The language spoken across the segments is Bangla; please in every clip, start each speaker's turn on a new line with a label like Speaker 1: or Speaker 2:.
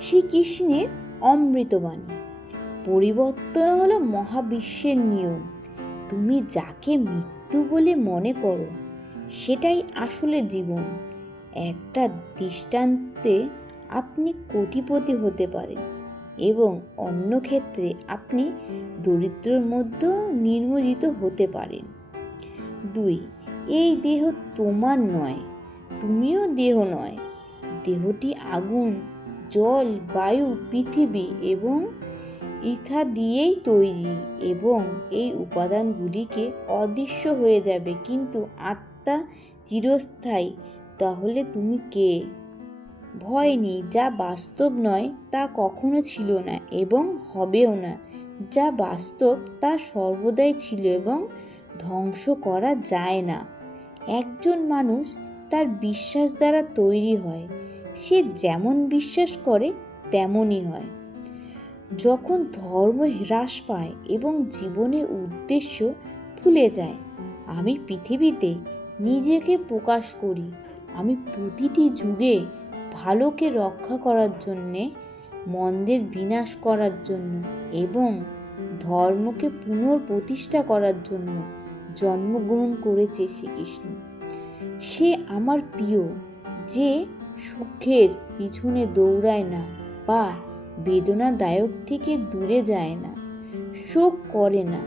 Speaker 1: শ্রীকৃষ্ণের অমৃতবাণী। পরিবর্তন হলো মহাবিশ্বের নিয়ম। তুমি যাকে মৃত্যু বলে মনে করো, সেটাই আসলে জীবন। একটা দৃষ্টান্তে আপনি কোটিপতি হতে পারেন এবং অন্য ক্ষেত্রে আপনি দরিদ্রর মধ্যেও নির্মোজিত হতে পারেন। দুই, এই দেহ তোমার নয়, তুমিও দেহ নয়। দেহটি আগুন জল, বায়ু, পৃথিবী এবং ইথা দিয়েই তৈরি এবং এই উপাদানগুলিকে অদৃশ্য হয়ে যাবে। কিন্তু আত্মা চিরস্থায়ী, তাহলে তুমি কে? ভয় নেই, যা বাস্তব নয় তা কখনো ছিল না এবং হবেও না। যা বাস্তব তা সর্বদাই ছিল এবং ধ্বংস করা যায় না। একজন মানুষ তার বিশ্বাস দ্বারা তৈরি হয় সে যেমন বিশ্বাস করে, তেমনই হয়। যখন ধর্ম হ্রাস পায় এবং জীবনের উদ্দেশ্য ভুলে যায়, আমি পৃথিবীতে নিজেকে প্রকাশ করি। আমি প্রতিটি যুগে ভালোকে রক্ষা করার জন্যে, মন্দের বিনাশ করার জন্য এবং ধর্মকে পুনর্প্রতিষ্ঠা করার জন্য জন্মগ্রহণ করেছে শ্রীকৃষ্ণ। সে আমার প্রিয়, যে সুখের পিছনে দৌড়ায় না বা বেদনাদায়ক থেকে দূরে যায় না। শোক করে না,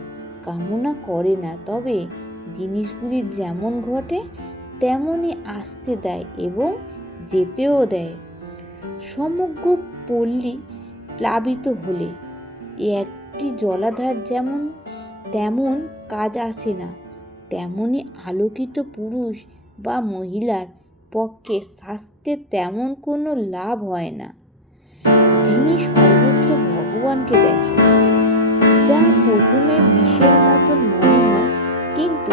Speaker 1: কামনা করে না, তবে জিনিসগুলি যেমন ঘটে তেমনই আসতে দেয় এবং যেতেও দেয়। সমগ্র পল্লী প্লাবিত হলে একটি জলাধার যেমন, তেমন কাজ আসে না তেমনই আলোকিত পুরুষ বা মহিলার পক্ষে স্বাস্থ্যে তেমন কোনো লাভ হয় না। যিনি সর্বত্র ভগবানকে দেখেন, যা প্রথমে বিষের মতন মনে হয়, কিন্তু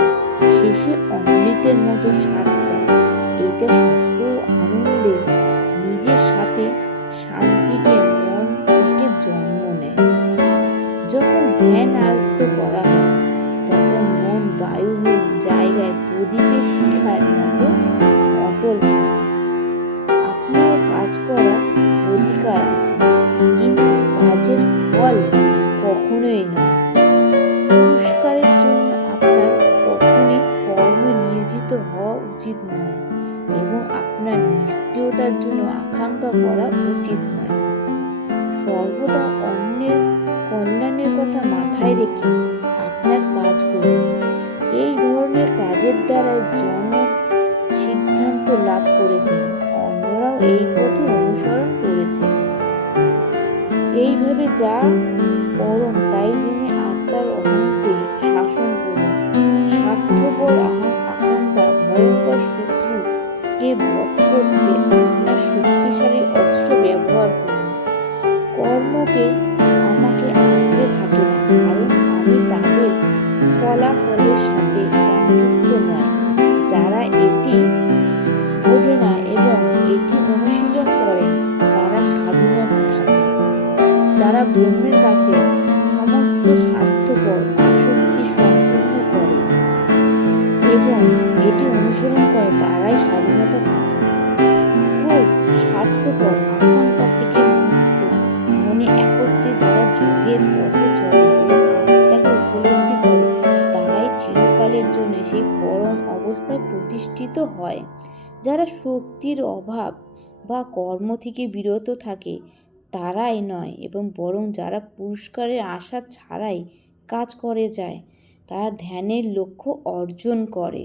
Speaker 1: শেষে অমৃতের মতো স্বাদ দেয় এটা সত্য আনন্দে নিজের সাথে শান্তিকে মন থেকে জন্ম নেয়। যখন ধ্যান আয়ত্ত করা হয়, তখন মন বায়ুহীন জায়গায় প্রদীপের শিখার মতো অটল আপনার কাজ করার অধিকার আছে, কিন্তু কাজের ফল কখনোই নয়। পুরস্কারের জন্য আপনার কখনই কর্মে নিয়োজিত হওয়া উচিত নয় এবং আপনার নিষ্ক্রিয়তার জন্য আকাঙ্ক্ষা করা উচিত নয়। সর্বদা অন্যের কল্যাণের কথা মাথায় রেখে আপনার কাজ করুন। এই ধরনের কাজের দ্বারা জন সিদ্ধান্ত লাভ করেছেন। অন্যরাও এই পথে অনুসরণ করেছে এইভাবে যা পরম, তাই জেনে আত্মার অহংকে শাসন করুন। স্বার্থপর আকাঙ্ক্ষা, ভয়ঙ্কর শত্রুকে বধ করতে আপনার শক্তিশালী অস্ত্র ব্যবহার করুন। কর্মকে আমাকে আঁকড়ে থাকে না, কারণ আমি তাদের ফলাফলের সাথে সংযুক্ত নয় এবং অনুশীলন করেন তারা স্বাধীনতা থাকে যারা ব্রহ্মের কাছে সমস্ত স্বার্থপর আসক্তি সম্পূর্ণ করে এবং এটি অনুসরণ করে, তারাই স্বাধীনতা থাকে স্বার্থপর আকাঙ্ক্ষা থেকে মুক্ত। মনে একত্রে যারা যোগের পথে চলে আত্মাকে উপলব্ধি করে, তারাই চিরকালের জন্য সেই পরম অবস্থায় প্রতিষ্ঠিত হয়। যারা শক্তির অভাব বা কর্ম থেকে বিরত থাকে, তারাই নয় এবং বরং যারা পুরস্কারের আশা ছাড়াই কাজ করে যায়, তারা ধ্যানের লক্ষ্য অর্জন করে।